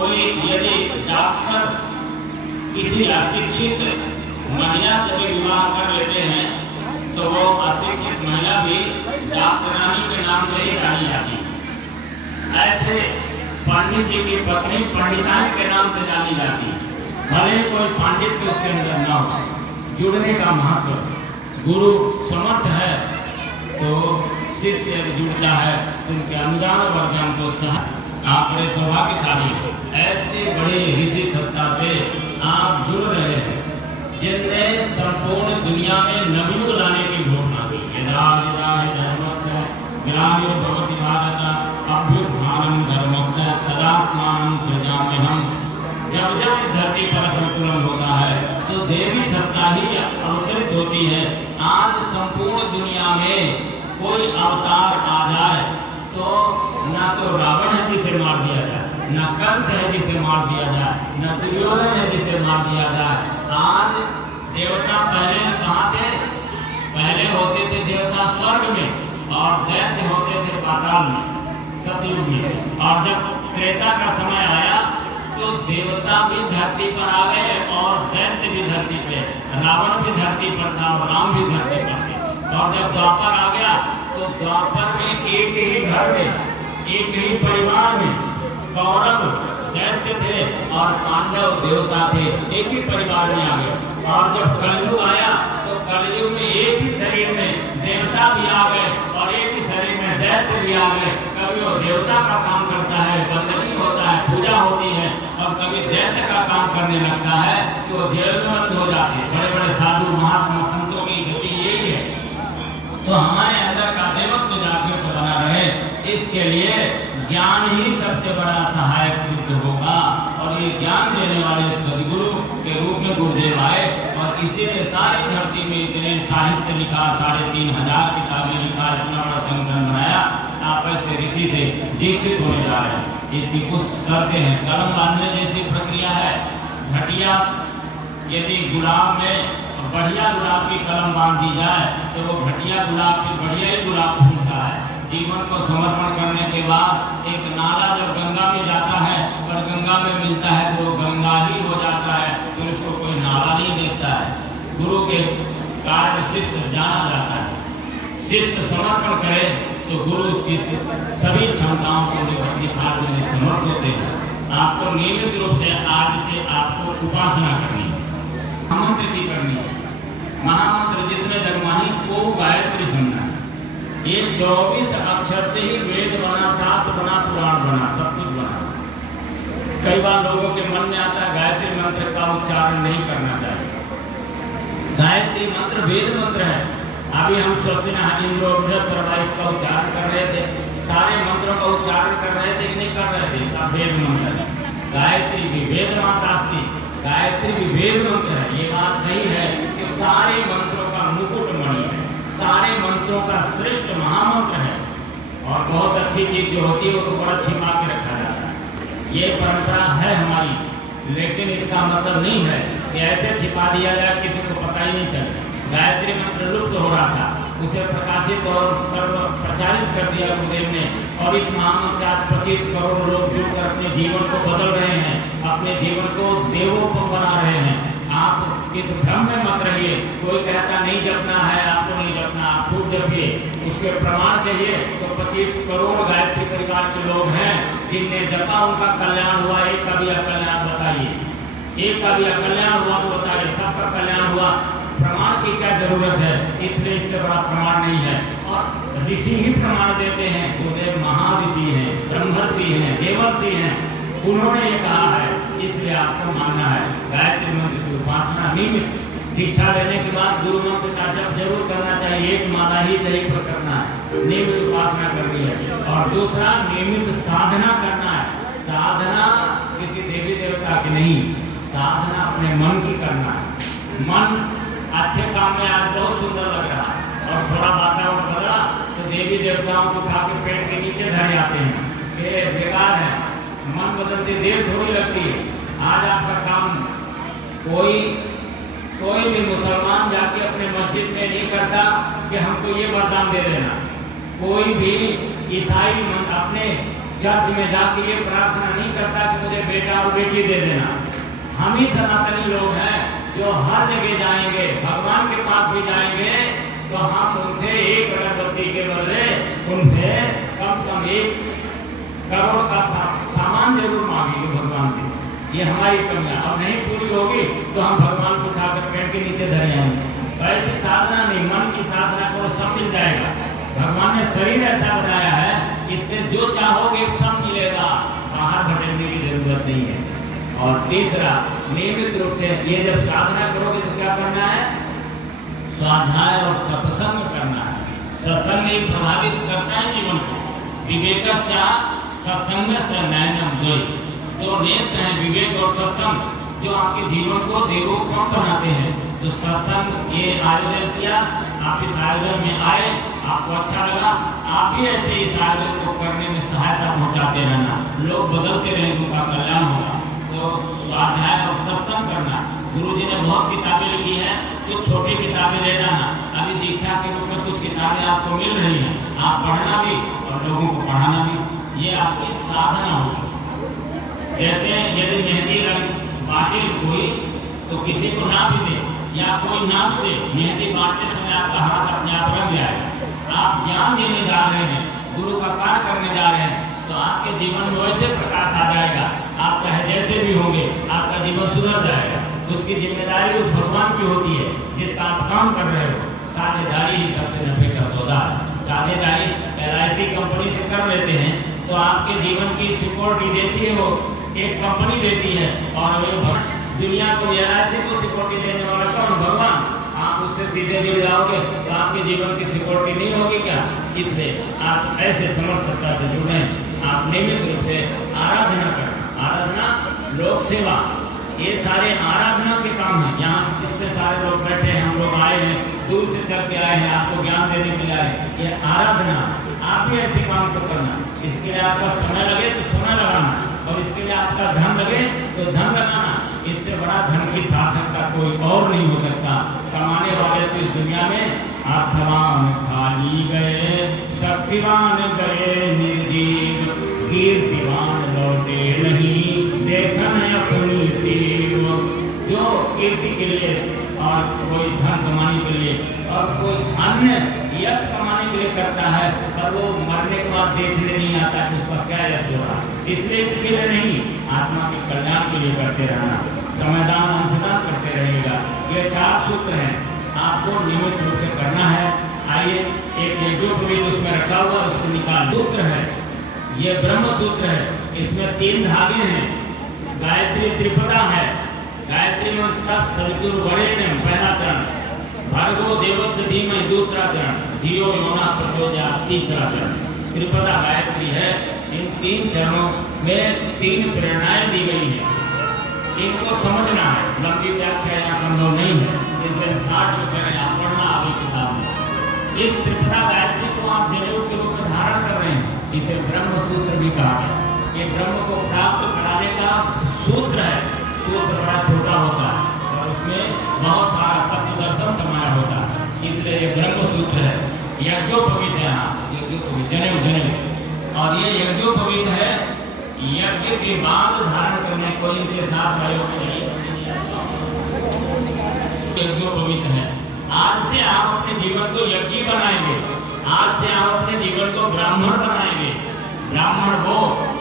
कोई यदि डॉक्टर किसी अशिक्षित महिला से भी विवाह कर लेते हैं तो वो अशिक्षित महिला भी डॉक्टरानी के नाम से ही जानी जाती है। ऐसे पंडित जी की पत्नी पंडितानी के नाम से जानी जाती है। भले कोई पांडित भी उसके अंदर न हो, जुड़ने का महत्व। गुरु समर्थ है तो शिष्य यदि जुड़ता है तो उनके अनुदान वर्जन को आप बड़े सौभाग्यशाली। ऐसे बड़े ऋषि सत्ता से आप जुड़ रहे हैं जिनने संपूर्ण दुनिया में नवयुग लाने की घोषणा की। ग्रामीण भगवती भारत अभ्युत्थानम धर्मस्य तदात्मानं सृजाम्यहम्। जब जब धरती पर संतुलन होता है तो देवी सत्ता ही अवतरित होती है। आज संपूर्ण दुनिया में कोई अवतार आ जाए तो न तो रावण है जिसे मार दिया जाए, न कंस है जिसे मार दिया जाए, न दुर्योधन है जिसे मार दिया जाए। आज देवता पहले कहाँ थे? पहले होते थे देवता स्वर्ग में और दैत्य होते थे पाताल में, सतयुग में। और जब त्रेता का समय आया तो देवता भी धरती पर आ गए और दैत्य भी धरती पे, रावण भी धरती पर था और राम भी धरती पर थे। और जब द्वापर आ गया तो द्वापर में एक ही घर में, एक ही परिवार में कौरव दैत्य थे और पांडव देवता थे, एक ही परिवार में आ गए। और जब कलयुग आया तो कलयुग में एक ही शरीर में देवता भी आ गए और एक ही शरीर में दैत्य भी आ गए। कभी वो देवता का काम करता है, बंदगी होता है, पूजा होती है, और कभी दैत्य का काम करने लगता है कि वो जेल में बंद हो जाते हैं। बड़े बड़े साधु महात्मा संतों की गति यही है। तो हमारे अंदर का देवत्व जागृत बना रहे, इसके लिए ज्ञान ही सबसे बड़ा सहायक सिद्ध होगा। और ये ज्ञान देने वाले सदगुरु के रूप में गुरुदेव आए और इसीलिए सारी धरती में इतने साहित्य लिखा, 3500 किताबें लिखा, इतना बड़ा संगठन बनाया। आप ऐसे ऋषि से दीक्षित होने जा रहे हैं। इसकी कुछ शर्तें हैं। कलम बांधने जैसी प्रक्रिया है। घटिया यदि गुलाब में बढ़िया गुलाब की कलम बांध दी जाए तो वो घटिया गुलाब की बढ़िया ही गुलाब फूलता है। जीवन को समर्पण करने के बाद एक नाला जब गंगा में जाता है और गंगा में मिलता है तो वो गंगा ही हो जाता है, तो इसको कोई नाला नहीं देखता है। गुरु के कार्य शिष्य जाना जाता है। शिष्य समर्पण करे तो गुरु उसकी सभी क्षमताओं को दिखाने में समर्थ होते हैं। आपको नियमित रूप से आज से आपको उपासना करनी है, महामंत्र की करनी है। महामंत्र जितने जगमाही को गायत्री सुनना है। ये 24 अक्षर से ही वेद बना, शास्त्र बना, पुराण बना, सब कुछ बना। कई बार लोगों के मन में आता है गायत्री मंत्र का उच्चारण नहीं करना चाहिए। गायत्री मंत्र वेद मंत्र है। अभी हम सोचते हैं का उच्चारण कर रहे थे, सारे मंत्रों का उच्चारण कर रहे थे कि नहीं कर रहे थे? सब वेद मंत्र है। गायत्री भी वेद माता थी, गायत्री भी वेद मंत्र है। ये बात सही है कि सारे मंत्रों का मुकुट मणि है, सारे मंत्रों का श्रेष्ठ महामंत्र है। और बहुत अच्छी चीज जो होती है वो तो बड़ा छिपा के रखा जाता है। ये परंपरा है हमारी, लेकिन इसका मतलब नहीं है कि ऐसे छिपा दिया जाए किसी को पता ही नहीं चले। गायत्री मंत्र लुप्त हो रहा था, उसे प्रकाशित और सर्व प्रचारित कर दिया गुरुदेव ने। और इस महामंत्र आज 25 करोड़ लोग जुड़कर अपने जीवन को बदल रहे हैं, अपने जीवन को देवों को बना रहे हैं। आप इस भ्रम में मत रहिए। कोई कहता नहीं जपना है, आपको नहीं जपना, आप खूब जपिए। उसके प्रमाण चाहिए तो 25 करोड़ गायत्री परिवार के लोग हैं जिनने जपा, उनका कल्याण हुआ। एक का भी अकल्याण बताइए, एक का भी अकल्याण हुआ तो बताइए। सबका कल्याण हुआ, प्रमाण की क्या जरूरत है? इसलिए इससे बड़ा प्रमाण नहीं है। और ऋषि ही प्रमाण देते हैं। गुरुदेव महाऋषि हैं, ब्रह्मर्षि हैं, देवर्षि हैं, उन्होंने ये कहा है, इसलिए आपको मानना है। गायत्री मंत्र की उपासना नियमित दीक्षा लेने के बाद गुरु मंत्र का जप जरूर करना चाहिए। एक माला ही सही पर करना है, नियमित उपासना करनी है। और दूसरा, नियमित साधना करना है। साधना किसी देवी देवता की नहीं, साधना अपने मन की करना है। मन अच्छे काम में आज बहुत सुंदर लग रहा है और थोड़ा वातावरण बदला तो देवी देवताओं को खा के पेट के नीचे धर जाते हैं कि बेकार है। मन बदलते देर थोड़ी लगती है। आज आपका काम कोई भी मुसलमान जाके अपने मस्जिद में नहीं करता कि हमको ये वरदान दे देना। कोई भी ईसाई अपने चर्च में जाके ये प्रार्थना नहीं करता कि मुझे बेटा और बेटी दे देना। हम ही सनातनी लोग हैं जो हर जगह जाएंगे, भगवान के पास भी जाएंगे तो हम उनसे एक अगरबत्ती के बदले उनसे कम से कम 1 करोड़ का सामान जरूर मांगेंगे भगवान से। ये हमारी कमियां अब नहीं पूरी होगी तो हम भगवान को उठाकर पेड़ के नीचे धरे आएंगे। तो ऐसी साधना नहीं, मन की साधना को सब मिल जाएगा। भगवान ने शरीर ऐसा बनाया है, इससे जो चाहोगे सब मिलेगा, बाहर भटकने की जरूरत नहीं है। और तीसरा, नियमित रूप से ये जब साधना करोगे तो क्या करना है? स्वाध्याय और सत्संग करना है। सत्संग ही प्रभावित करता है जीवन को। विवेकस्य सत्संग से नयनम द्वय, जो नेत्र है विवेक और सत्संग, जो आपके जीवन को देवोत्तम बनाते हैं। तो सत्संग ये आयोजन किया, आप इस आयोजन में आए, आपको अच्छा लगा, आप भी ऐसे इस आयोजन को करने में सहायता पहुंचाते रहना, लोग बदलते रहेंगे, उनका कल्याण होगा। तो स्वाध्याय और सत्संग करना। गुरु जी ने बहुत किताबें लिखी है, कुछ छोटी किताबें ले जाना। अभी दीक्षा के रूप में कुछ किताबें आपको मिल रही हैं, आप पढ़ना भी और लोगों को पढ़ाना भी, ये आपकी साधना होगी। जैसे यदि मेहंदी रंग बांटे कोई तो किसी को नाप दे या कोई नाप दे, मेहंदी बांटते समय आपका हाथ अपने आप रंग जाएगा। आप ज्ञान देने जा रहे हैं, गुरु का कार्य करने जा रहे हैं, तो आपके जीवन में वैसे प्रकाश आ जाएगा। आप चाहे जैसे भी होंगे, आपका जीवन सुधर जाएगा। उसकी जिम्मेदारी उस भगवान की होती है जिसका आप काम कर रहे हो। साझेदारी ही सबसे नफे का सौदा है। साझेदारी LIC कंपनी से कर लेते हैं तो आपके जीवन की सिक्योरिटी देती है, वो एक कंपनी देती है। और वो दुनिया को LIC को सिक्योरिटी देने वाला कौन? भगवान। आप उससे सीधे जुड़ जाओगे तो आपके जीवन की सिक्योरिटी नहीं होगी क्या? इसलिए आप ऐसे समर्थकता से जुड़े, आप नियमित रूप से आराधना करें। आराधना, लोक सेवा, ये सारे आराधना के काम हैं। यहाँ कितने सारे लोग बैठे हैं, हम लोग आए हैं, दूर से चल के आए हैं, आपको ज्ञान देने के लिए आए। ये आराधना, आप भी ऐसे काम को करना। इसके लिए आपका समय लगे तो समय लगाना, और इसके लिए आपका धन लगे तो धन लगाना। इससे बड़ा धन की साधकता कोई और नहीं हो सकता। कमाने वाले तो इस दुनिया में अर्थवान खाली गए, शक्तिवान गए निर्जीव, कीर्तिवान लौटे नहीं, देखन अपनी सीव। जो कीर्ति के लिए और कोई धन कमाने के लिए और कोई अन्य यश कमाने के लिए करता है, पर वो मरने के बाद देखने नहीं आता कि उसका क्या यश हो रहा। इसलिए इसके लिए नहीं, आत्मा के कल्याण के लिए करते रहना, समयदान अंशदान करते रहेगा। ये 4 सूत्र हैं, आपको नियमित रूप से करना है। आइए एक जो भी उसमें रखा हुआ उसको निकाल। सूत्र है, ये ब्रह्म सूत्र है, इसमें 3 धागे हैं। गायत्री त्रिपदा है, गायत्री मंत्र सवितुर्वरेण्यं पहला चरण, भर्गो देवस्य धीमहि दूसरा चरण, धियो यो नः प्रचोदयात् तीसरा चरण। त्रिपदा गायत्री है। इन 3 चरणों में 3 प्रेरणाएं दी गई हैं, इनको समझना है। लंबी व्याख्या यहाँ संभव नहीं है, इसलिए 60 रुपये आप पढ़ना अभी किताब में। इस त्रिपदा गायत्री को आप जनेऊ के रूप में धारण कर रहे हैं, इसे ब्रह्म सूत्र भी कहा है। ये ब्रह्म को प्राप्त कराने का सूत्र है। सूत्र बड़ा छोटा होता है और उसमें बहुत सारा तत्व दर्शन समाया होता है, इसलिए ये ब्रह्म सूत्र है। यज्ञोपवीत है, यहाँ यज्ञोपवीत जनेऊ, और ये यज्ञोपवीत है। यज्ञ के बाद धारण करने को इनके साथ सहयोग चाहिए। यज्ञोपवीत है। आज से आप अपने जीवन को यज्ञी बनाएंगे, आज से आप अपने जीवन को ब्राह्मण बनाएंगे। ब्राह्मण वो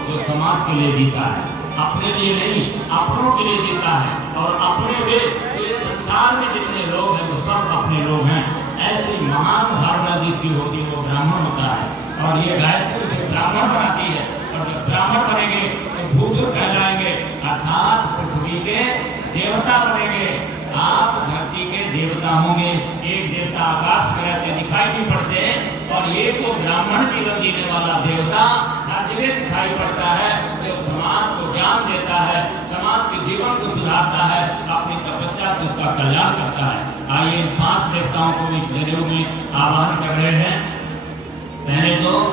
जो समाज के लिए जीता है, अपने लिए नहीं, अपनों के लिए जीता है। और अपने वे तो इस संसार में जितने लोग हैं वो सब अपने लोग हैं। ऐसी महान भावना जिसकी होती है वो ब्राह्मण होता है। और ये गायत्री से ब्राह्मण बनाती है, और जब ब्राह्मण बनेंगे तो भूसुर कहलाएंगे, अर्थात पृथ्वी के देवता बनेंगे। आप धरती के देवता होंगे। एक देवता आकाश में रहते दिखाई नहीं पड़ते, और ये तो ब्राह्मण जीवन जीने वाला देवता हर जगह दिखाई पड़ता है, जो समाज को ज्ञान देता है, समाज के जीवन को सुधारता है, अपनी तपस्या से उसका कल्याण करता है। आइए 5 देवताओं को इस जनेऊ में आवाहन कर रहे हैं। पहले तो